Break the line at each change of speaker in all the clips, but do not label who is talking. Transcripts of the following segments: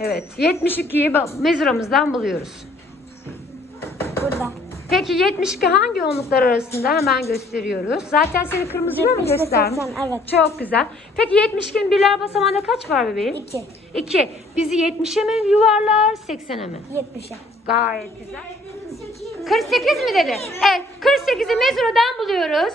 Evet. 72'yi mezuramızdan buluyoruz.
Burada.
Peki 72 hangi onluklar arasında? Hemen gösteriyoruz. Zaten seni kırmızıya mı
70 ile
göstermiş?
80, evet.
Çok güzel. Peki 72'nin birler basamağında kaç var bebeğim?
2.
2. Bizi 70'e mi yuvarlar, 80'e mi?
70'e.
Gayet güzel. 48 mi dedi? Evet. 48'i mezuradan buluyoruz.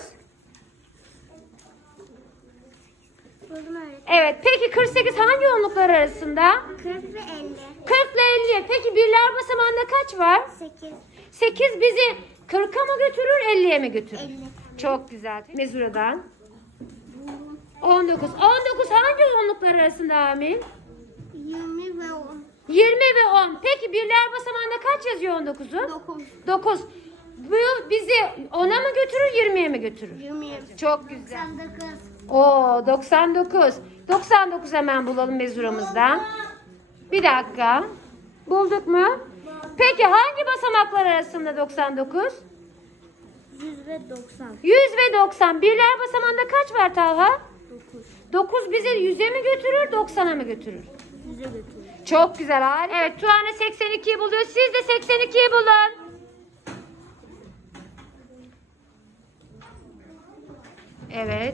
Buldum öyle.
Evet. Peki 48 hangi onluklar arasında?
40 ve 50.
40 ile 50. Peki birler basamağında kaç var?
8.
8 bizi 40'a mı götürür, 50'ye mi götürür?
50.
Çok güzel. Mezuradan. 19. 19 hangi onluklar arasında Amin?
20 ve 10.
20 ve 10. Peki birler basamağında kaç yazıyor 19'u?
9.
9. Bu bizi 10'a mı götürür, 20'ye mi götürür?
20.
Çok güzel.
99.
Oo 99. 99 hemen bulalım mezuramızdan. Bir dakika. Bulduk mu? Peki hangi basamaklar arasında 99?
100 ve 90.
100 ve 90. Birler basamağında kaç var Talha?
9.
9 bizi 100'e mi götürür, 90'a mı götürür?
100'e götürüyor.
Çok güzel. Harika. Evet, Tuana 82'yi buluyor. Siz de 82'yi bulun. Evet.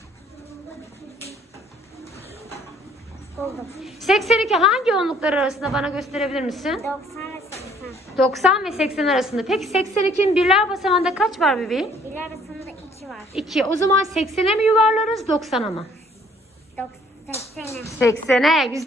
Buldum.
82 hangi onluklar arasında bana gösterebilir misin?
90 ve 80.
90 ve 80 arasında. Peki 82'nin birler basamağında kaç var bebeğim?
Birler arasında 2 var.
2. O zaman 80'e mi yuvarlarız, 90'a mı?
80'e.
80'e. Güzel.